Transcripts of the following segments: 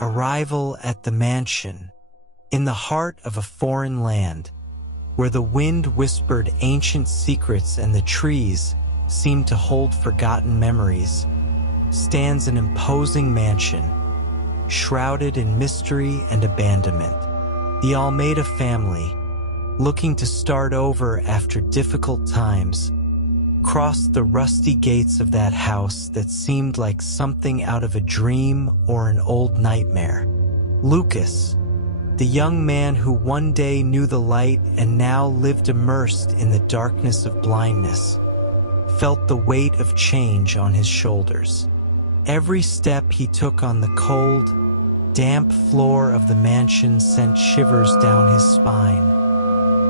Arrival at the mansion, in the heart of a foreign land, where the wind whispered ancient secrets and the trees seemed to hold forgotten memories, stands an imposing mansion, shrouded in mystery and abandonment. The Almeida family, looking to start over after difficult times, crossed the rusty gates of that house that seemed like something out of a dream or an old nightmare. Lucas, the young man who one day knew the light and now lived immersed in the darkness of blindness, felt the weight of change on his shoulders. Every step he took on the cold, damp floor of the mansion sent shivers down his spine,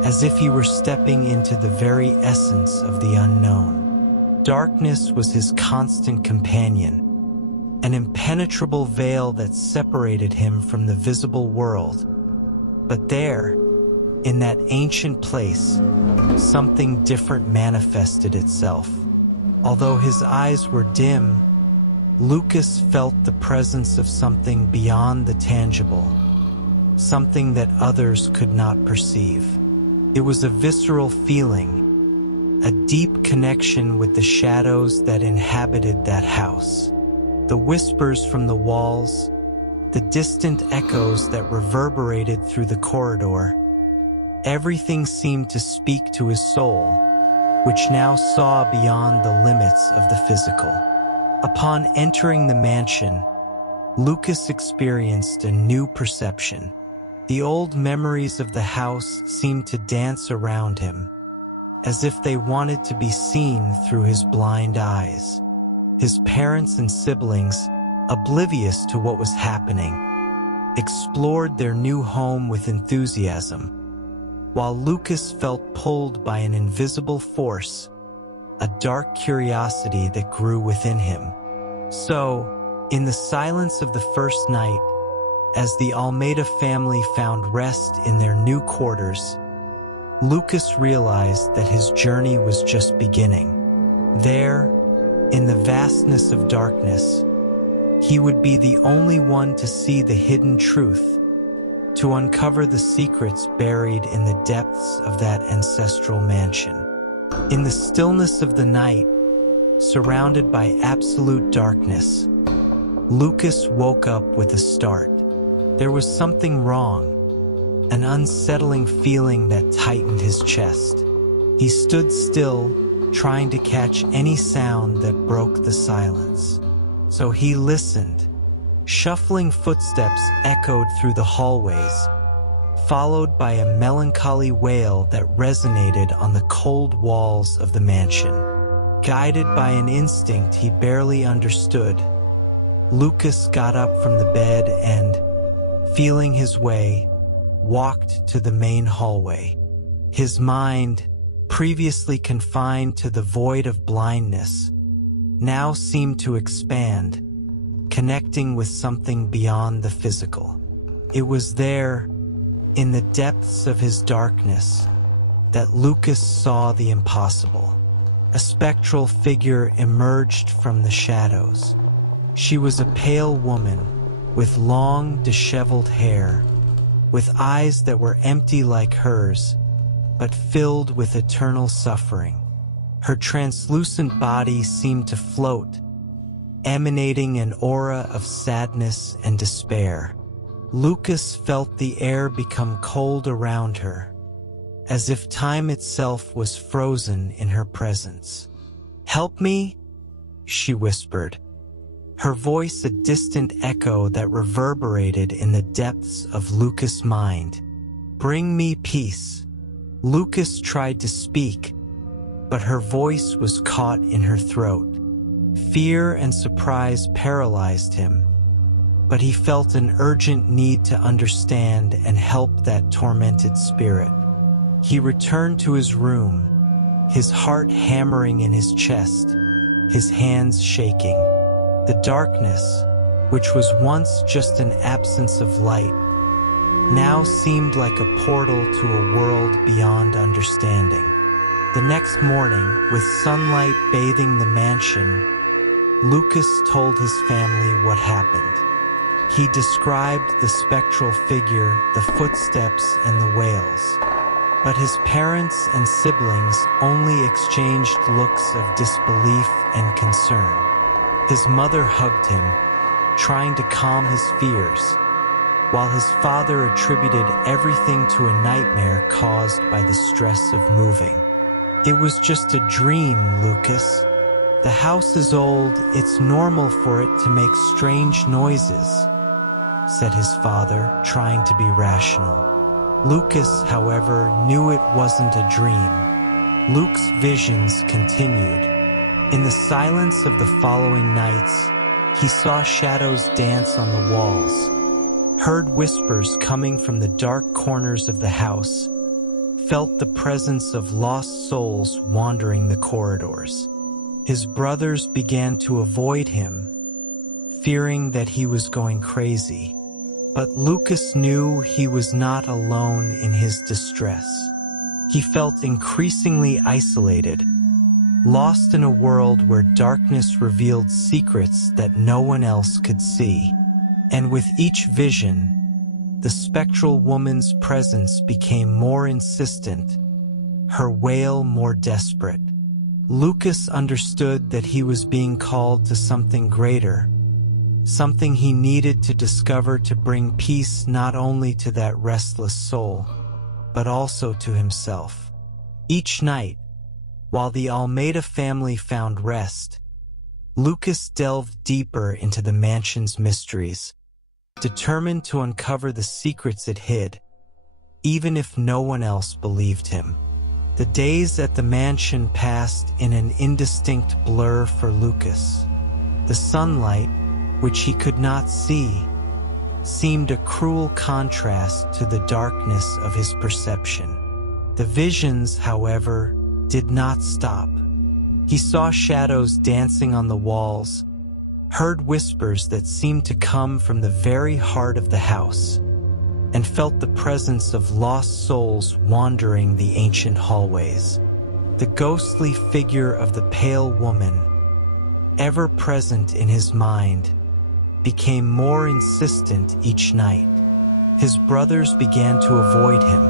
as if he were stepping into the very essence of the unknown. Darkness was his constant companion, an impenetrable veil that separated him from the visible world. But there, in that ancient place, something different manifested itself. Although his eyes were dim, Lucas felt the presence of something beyond the tangible, something that others could not perceive. It was a visceral feeling, a deep connection with the shadows that inhabited that house. The whispers from the walls, the distant echoes that reverberated through the corridor, everything seemed to speak to his soul, which now saw beyond the limits of the physical. Upon entering the mansion, Lucas experienced a new perception. The old memories of the house seemed to dance around him, as if they wanted to be seen through his blind eyes. His parents and siblings, oblivious to what was happening, explored their new home with enthusiasm, while Lucas felt pulled by an invisible force, a dark curiosity that grew within him. So, in the silence of the first night, as the Almeida family found rest in their new quarters, Lucas realized that his journey was just beginning. There, in the vastness of darkness, he would be the only one to see the hidden truth, to uncover the secrets buried in the depths of that ancestral mansion. In the stillness of the night, surrounded by absolute darkness, Lucas woke up with a start. There was something wrong, an unsettling feeling that tightened his chest. He stood still, trying to catch any sound that broke the silence. So he listened. Shuffling footsteps echoed through the hallways, followed by a melancholy wail that resonated on the cold walls of the mansion. Guided by an instinct he barely understood, Lucas got up from the bed and, feeling his way, walked to the main hallway. His mind, previously confined to the void of blindness, now seemed to expand, connecting with something beyond the physical. It was there, in the depths of his darkness, that Lucas saw the impossible. A spectral figure emerged from the shadows. She was a pale woman with long, disheveled hair, with eyes that were empty like hers, but filled with eternal suffering. Her translucent body seemed to float, emanating an aura of sadness and despair. Lucas felt the air become cold around her, as if time itself was frozen in her presence. "Help me," she whispered, her voice a distant echo that reverberated in the depths of Lucas' mind. "Bring me peace." Lucas tried to speak, but her voice was caught in her throat. Fear and surprise paralyzed him, but he felt an urgent need to understand and help that tormented spirit. He returned to his room, his heart hammering in his chest, his hands shaking. The darkness, which was once just an absence of light, now seemed like a portal to a world beyond understanding. The next morning, with sunlight bathing the mansion, Lucas told his family what happened. He described the spectral figure, the footsteps, and the wails. But his parents and siblings only exchanged looks of disbelief and concern. His mother hugged him, trying to calm his fears, while his father attributed everything to a nightmare caused by the stress of moving. "It was just a dream, Lucas. The house is old, it's normal for it to make strange noises," said his father, trying to be rational. Lucas, however, knew it wasn't a dream. Luke's visions continued. In the silence of the following nights, he saw shadows dance on the walls, heard whispers coming from the dark corners of the house, felt the presence of lost souls wandering the corridors. His brothers began to avoid him, fearing that he was going crazy. But Lucas knew he was not alone in his distress. He felt increasingly isolated, lost in a world where darkness revealed secrets that no one else could see. And with each vision, the spectral woman's presence became more insistent, her wail more desperate. Lucas understood that he was being called to something greater, something he needed to discover to bring peace not only to that restless soul, but also to himself. Each night, while the Almeida family found rest, Lucas delved deeper into the mansion's mysteries, determined to uncover the secrets it hid, even if no one else believed him. The days at the mansion passed in an indistinct blur for Lucas. The sunlight, which he could not see, seemed a cruel contrast to the darkness of his perception. The visions, however, did not stop. He saw shadows dancing on the walls, heard whispers that seemed to come from the very heart of the house, and felt the presence of lost souls wandering the ancient hallways. The ghostly figure of the pale woman, ever present in his mind, became more insistent each night. His brothers began to avoid him,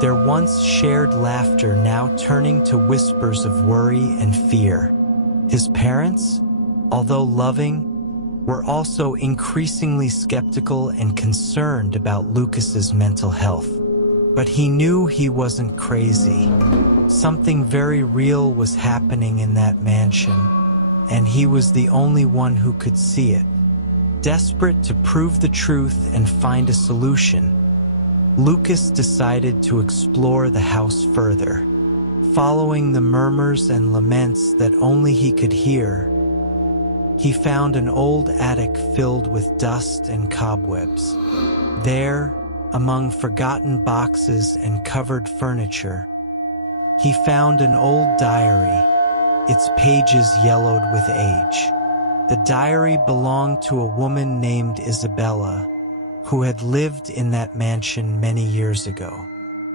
their once shared laughter now turning to whispers of worry and fear. His parents, although loving, were also increasingly skeptical and concerned about Lucas's mental health. But he knew he wasn't crazy. Something very real was happening in that mansion, and he was the only one who could see it. Desperate to prove the truth and find a solution, Lucas decided to explore the house further. Following the murmurs and laments that only he could hear, he found an old attic filled with dust and cobwebs. There, among forgotten boxes and covered furniture, he found an old diary, its pages yellowed with age. The diary belonged to a woman named Isabella, who had lived in that mansion many years ago.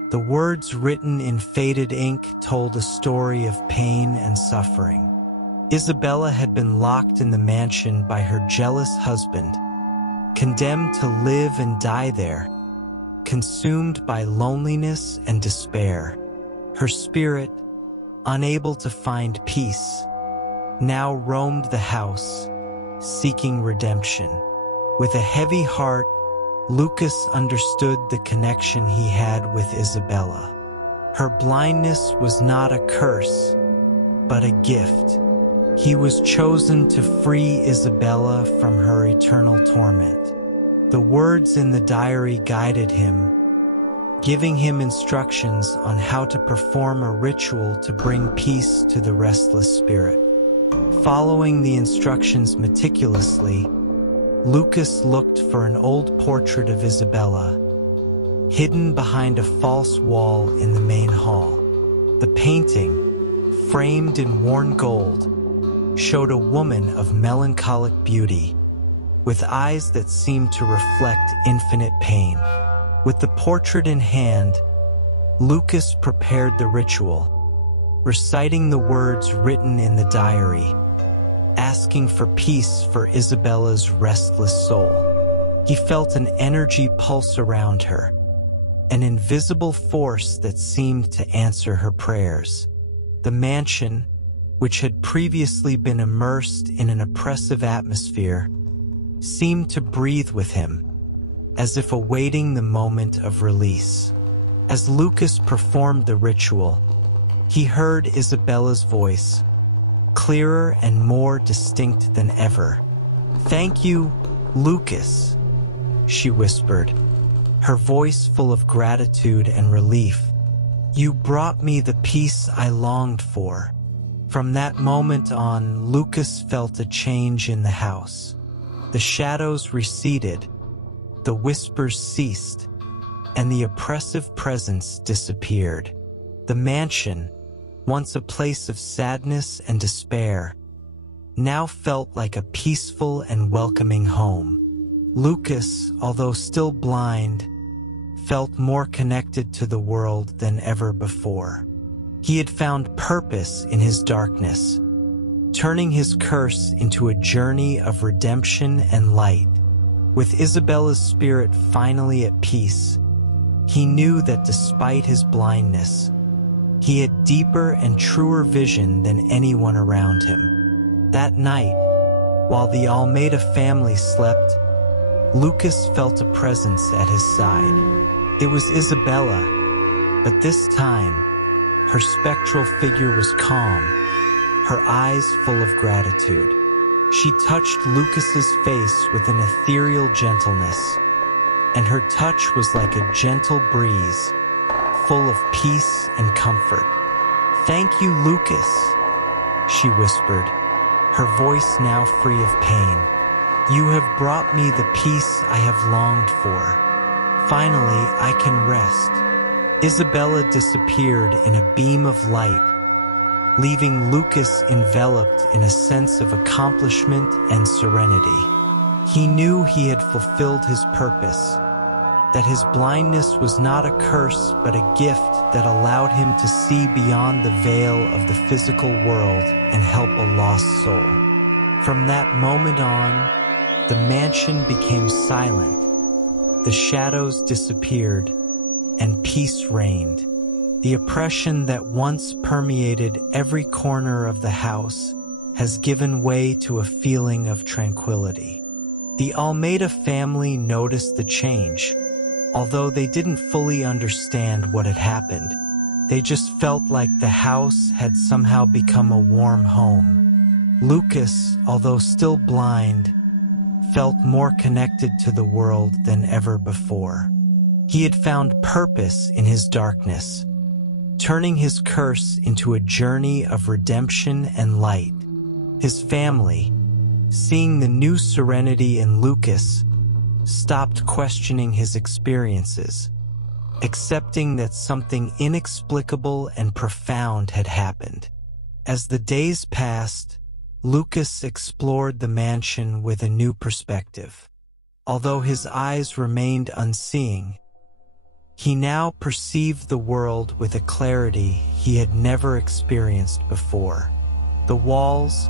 The words written in faded ink told a story of pain and suffering. Isabella had been locked in the mansion by her jealous husband, condemned to live and die there, consumed by loneliness and despair. Her spirit, unable to find peace, now roamed the house, seeking redemption. With a heavy heart, Lucas understood the connection he had with Isabella. Her blindness was not a curse, but a gift. He was chosen to free Isabella from her eternal torment. The words in the diary guided him, giving him instructions on how to perform a ritual to bring peace to the restless spirit. Following the instructions meticulously, Lucas looked for an old portrait of Isabella, hidden behind a false wall in the main hall. The painting, framed in worn gold, showed a woman of melancholic beauty, with eyes that seemed to reflect infinite pain. With the portrait in hand, Lucas prepared the ritual, reciting the words written in the diary, asking for peace for Isabella's restless soul. He felt an energy pulse around her, an invisible force that seemed to answer her prayers. The mansion, which had previously been immersed in an oppressive atmosphere, seemed to breathe with him, as if awaiting the moment of release. As Lucas performed the ritual, he heard Isabella's voice, clearer and more distinct than ever. "Thank you, Lucas," she whispered, her voice full of gratitude and relief. "You brought me the peace I longed for." From that moment on, Lucas felt a change in the house. The shadows receded, the whispers ceased, and the oppressive presence disappeared. The mansion, once a place of sadness and despair, now felt like a peaceful and welcoming home. Lucas, although still blind, felt more connected to the world than ever before. He had found purpose in his darkness, turning his curse into a journey of redemption and light. With Isabella's spirit finally at peace, he knew that despite his blindness, he had deeper and truer vision than anyone around him. That night, while the Almeida family slept, Lucas felt a presence at his side. It was Isabella, but this time, her spectral figure was calm, her eyes full of gratitude. She touched Lucas's face with an ethereal gentleness, and her touch was like a gentle breeze, full of peace and comfort. "Thank you, Lucas," she whispered, her voice now free of pain. "You have brought me the peace I have longed for. Finally, I can rest." Isabella disappeared in a beam of light, leaving Lucas enveloped in a sense of accomplishment and serenity. He knew he had fulfilled his purpose, that his blindness was not a curse but a gift that allowed him to see beyond the veil of the physical world and help a lost soul. From that moment on, the mansion became silent, the shadows disappeared, and peace reigned. The oppression that once permeated every corner of the house has given way to a feeling of tranquility. The Almeida family noticed the change, although they didn't fully understand what had happened. They just felt like the house had somehow become a warm home. Lucas, although still blind, felt more connected to the world than ever before. He had found purpose in his darkness, turning his curse into a journey of redemption and light. His family, seeing the new serenity in Lucas, stopped questioning his experiences, accepting that something inexplicable and profound had happened. As the days passed, Lucas explored the mansion with a new perspective. Although his eyes remained unseeing, he now perceived the world with a clarity he had never experienced before. The walls,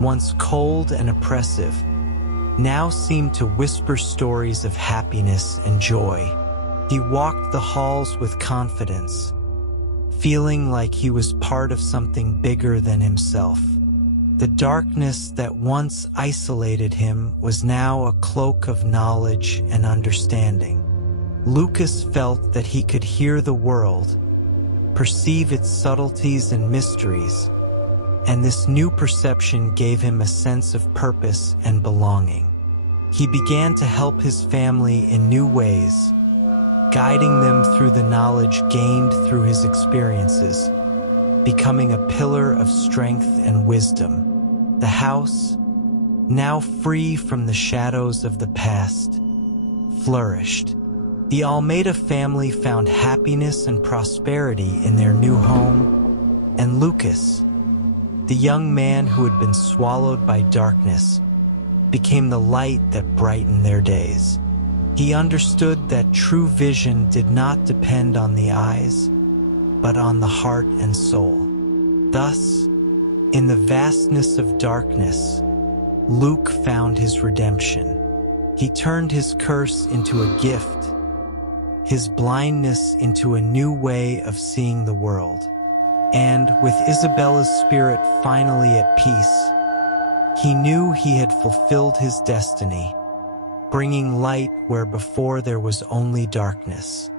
once cold and oppressive, now seemed to whisper stories of happiness and joy. He walked the halls with confidence, feeling like he was part of something bigger than himself. The darkness that once isolated him was now a cloak of knowledge and understanding. Lucas felt that he could hear the world, perceive its subtleties and mysteries, and this new perception gave him a sense of purpose and belonging. He began to help his family in new ways, guiding them through the knowledge gained through his experiences, becoming a pillar of strength and wisdom. The house, now free from the shadows of the past, flourished. The Almeida family found happiness and prosperity in their new home, and Lucas, the young man who had been swallowed by darkness, became the light that brightened their days. He understood that true vision did not depend on the eyes, but on the heart and soul. Thus, in the vastness of darkness, Luke found his redemption. He turned his curse into a gift, his blindness into a new way of seeing the world. And with Isabella's spirit finally at peace, he knew he had fulfilled his destiny, bringing light where before there was only darkness.